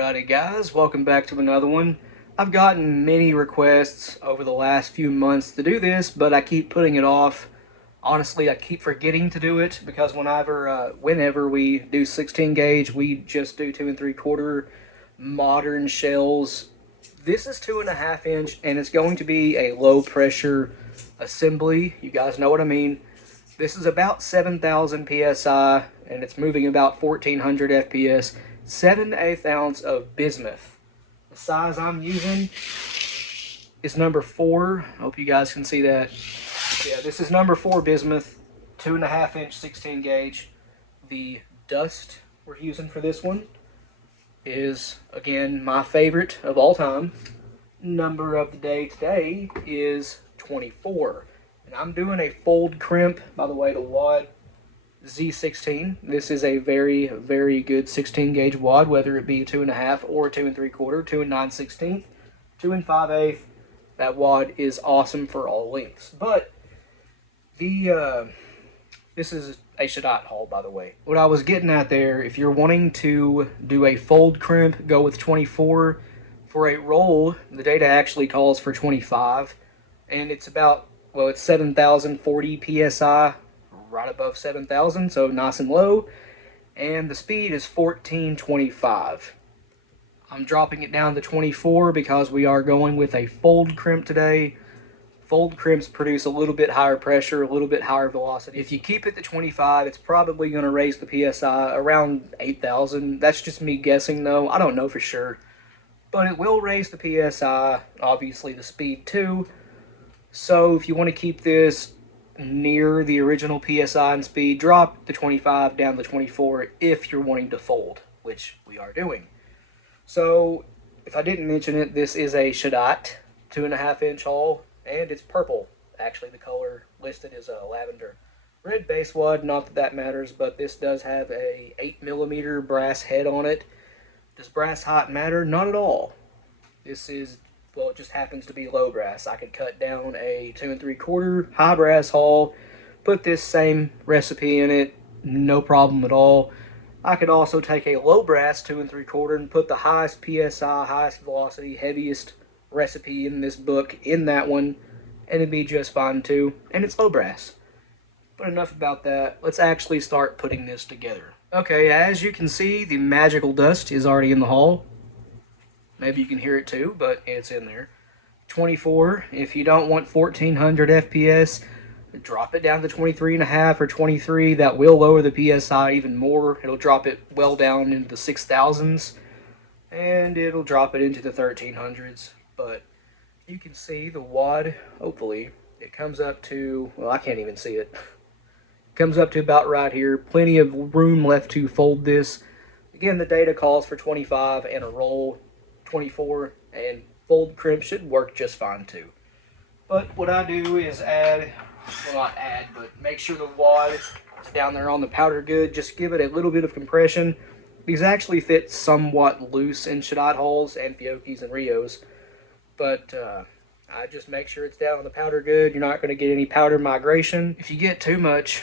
Alrighty guys, welcome back to another one. I've gotten many requests over the last few months to do this, but I keep putting it off. Honestly, I keep forgetting to do it because whenever we do 16 gauge, we just do 2 3/4 modern shells. This is 2.5 inch and it's going to be a low pressure assembly. You guys know what I mean. This is about 7,000 psi and it's moving about 1400 fps. 7/8 ounce of bismuth. The size I'm using is number 4. I hope you guys can see that. Yeah, this is number 4 bismuth, 2.5 inch 16 gauge. The dust we're using for this one is, again, my favorite of all time. Number of the day today is 24. And I'm doing a fold crimp, by the way, the wad Z16. This is a very, very good 16 gauge wad, whether it be 2.5 or 2 3/4, 2 9/16, 2 5/8. That wad is awesome for all lengths. But this is a Shaddai haul, by the way. What I was getting at there, if you're wanting to do a fold crimp, go with 24. For a roll, the data actually calls for 25, and it's about, well, it's 7,040 psi. Right above 7,000, so nice and low, and the speed is 1425. I'm dropping it down to 24 because we are going with a fold crimp today. Fold crimps produce a little bit higher pressure, a little bit higher velocity. If you keep it to 25, it's probably going to raise the psi around 8,000. That's just me guessing though, I don't know for sure. But it will raise the psi, obviously the speed too. So if you want to keep this near the original psi and speed, drop the 25 down to 24 if you're wanting to fold, which we are doing. So if I didn't mention it, this is a Shaddai 2.5 inch haul, and it's purple. Actually, the color listed is a lavender. Red base wad, not that that matters, but this does have a 8mm brass head on it. Does brass height matter? Not at all. This is, well, it just happens to be low brass. I could cut down a 2 3/4 high brass hull, put this same recipe in it, no problem at all. I could also take a low brass 2 3/4 and put the highest psi, highest velocity, heaviest recipe in this book in that one, and it'd be just fine too. And it's low brass. But enough about that. Let's actually start putting this together. Okay, as you can see, the magical dust is already in the hull. Maybe you can hear it too, but it's in there. 24. If you don't want 1400 FPS, drop it down to 23.5 or 23. That will lower the PSI even more. It'll drop it well down into the 6,000s, and it'll drop it into the 1300s. But you can see the wad, hopefully, it comes up to, well, I can't even see it. It comes up to about right here. Plenty of room left to fold this. Again, the data calls for 25 and a roll 24, and fold crimp should work just fine too. But what I do is add, well, not add, but make sure the wad is down there on the powder good. Just give it a little bit of compression. These actually fit somewhat loose in Shaddai hulls and Fiocchis and Rios, but I just make sure it's down on the powder good. You're not going to get any powder migration. If you get too much,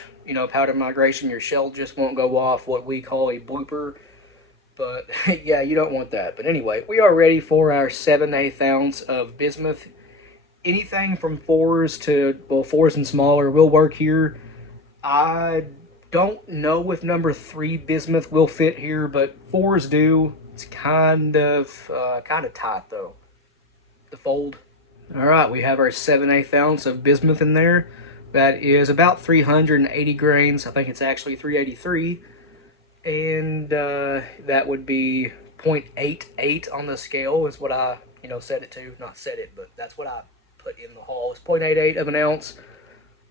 powder migration, your shell just won't go off, what we call a blooper. But yeah, you don't want that. But anyway, we are ready for our 7/8 ounce of bismuth. Anything from 4s to, well, 4s and smaller will work here. I don't know if number 3 bismuth will fit here, but 4s do. It's kind of tight though, the fold. All right, we have our 7/8 ounce of bismuth in there. That is about 380 grains. I think it's actually 383. And that would be 0.88 on the scale is what I, set it to. Not set it, but that's what I put in the haul. It's 0.88 of an ounce,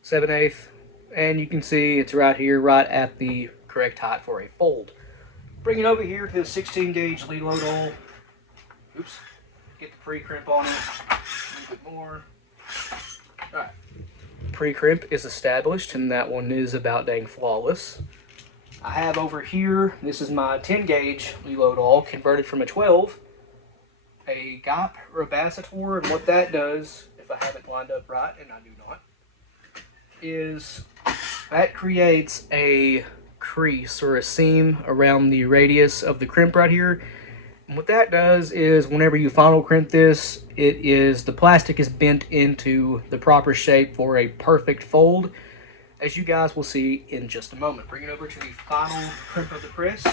7/8. And you can see it's right here, right at the correct height for a fold. Bring it over here to the 16 gauge lead load hole. Oops. Get the pre-crimp on it. A little bit more. Alright. Pre-crimp is established, and that one is about dang flawless. I have over here, this is my 10 gauge reload all converted from a 12, a GOP Robacitor, and what that does, if I have it lined up right, and I do not, is that creates a crease or a seam around the radius of the crimp right here, And what that does is whenever you final crimp this, the plastic is bent into the proper shape for a perfect fold, as you guys will see in just a moment. Bring it over to the final crimp of the press.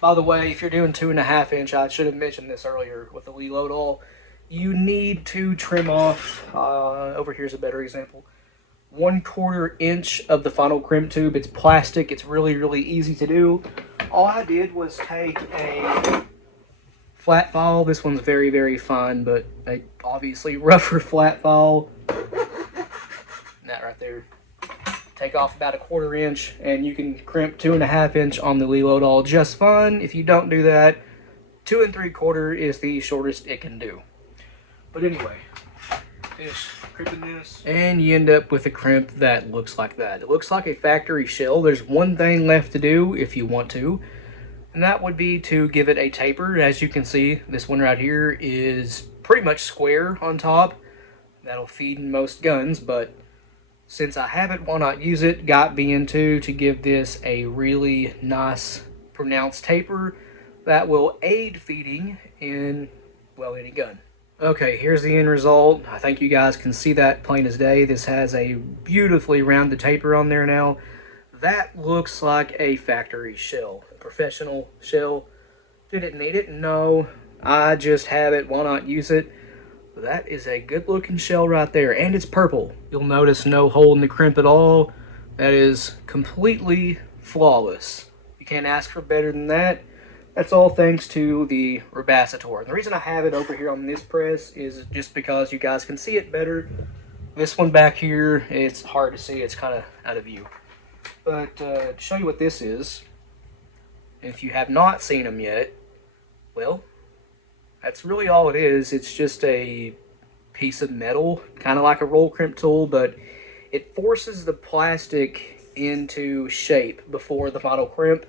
By the way, if you're doing 2.5 inch, I should have mentioned this earlier with the reload all, you need to trim off, over here's a better example, 1/4 inch of the final crimp tube. It's plastic, it's really, really easy to do. All I did was take a flat file. This one's very, very fine, but a obviously rougher flat file. That right there. Take off about 1/4 inch, and you can crimp 2.5 inch on the reload all just fine. If you don't do that, 2 3/4 is the shortest it can do. But anyway, finish crimping this, and you end up with a crimp that looks like that. It looks like a factory shell. There's one thing left to do if you want to, and that would be to give it a taper. As you can see, this one right here is pretty much square on top. That'll feed in most guns, but since I have it, why not use it? Got BN2 to give this a really nice pronounced taper that will aid feeding in, well, any gun. Okay, here's the end result. I think you guys can see that plain as day. This has a beautifully rounded taper on there now. That looks like a factory shell, a professional shell. Did it need it? No. I just have it. Why not use it? That is a good looking shell right there, and it's purple. You'll notice no hole in the crimp at all. That is completely flawless. You can't ask for better than that. That's all thanks to the Rebacitor. And the reason I have it over here on this press is just because you guys can see it better. This one back here, it's hard to see. It's kind of out of view. But to show you what this is, if you have not seen them yet, well, that's really all it is. It's just a piece of metal, kind of like a roll crimp tool, but it forces the plastic into shape before the final crimp.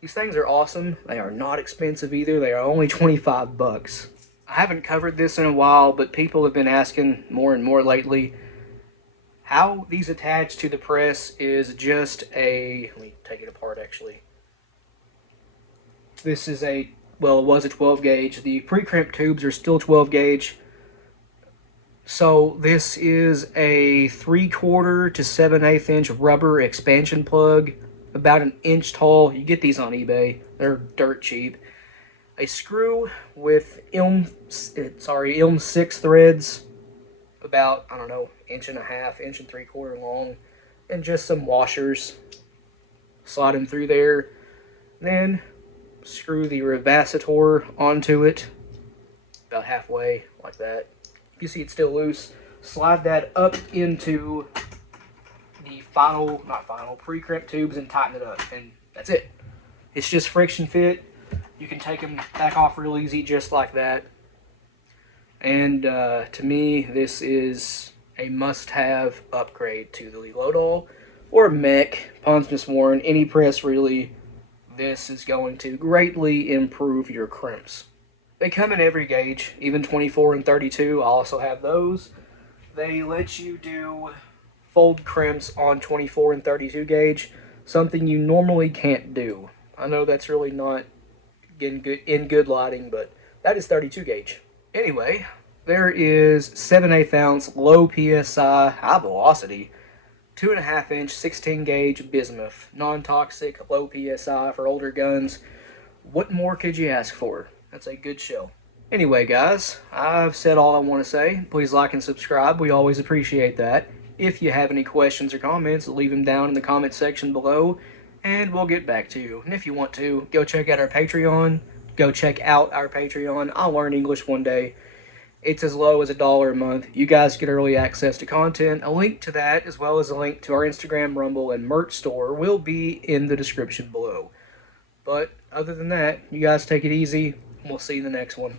These things are awesome. They are not expensive either. They are only 25 bucks. I haven't covered this in a while, but people have been asking more and more lately. How these attach to the press is just a, let me take it apart actually. This is a, well, it was a 12 gauge. The pre-crimp tubes are still 12 gauge. So this is a 3/4 to 7/8 inch rubber expansion plug, about an inch tall. You get these on eBay. They're dirt cheap. A screw with Ilm 6 threads, about, I don't know, 1.5 inch, 1 3/4 long, and just some washers. Slide them through there. Then screw the Rebacitor onto it, about halfway, like that. If you see it's still loose, slide that up into the pre-crimp tubes and tighten it up, and that's it. It's just friction fit. You can take them back off real easy just like that. And to me, this is a must-have upgrade to the reload all or mech, Pons Miss Warren, any press really. This is going to greatly improve your crimps. They come in every gauge, even 24 and 32. I also have those. They let you do fold crimps on 24 and 32 gauge, something you normally can't do. I know that's really not in good lighting, but that is 32 gauge. Anyway, there is 7/8 ounce low PSI, high velocity, 2.5 inch 16 gauge bismuth, non-toxic, low PSI for older guns. What more could you ask for? That's a good shell. Anyway, guys, I've said all I want to say. Please like and subscribe. We always appreciate that. If you have any questions or comments, leave them down in the comment section below, and we'll get back to you. And if you want to, go check out our Patreon. I'll learn English one day. It's as low as $1 a month. You guys get early access to content. A link to that, as well as a link to our Instagram, Rumble, and merch store will be in the description below. But other than that, you guys take it easy. We'll see you in the next one.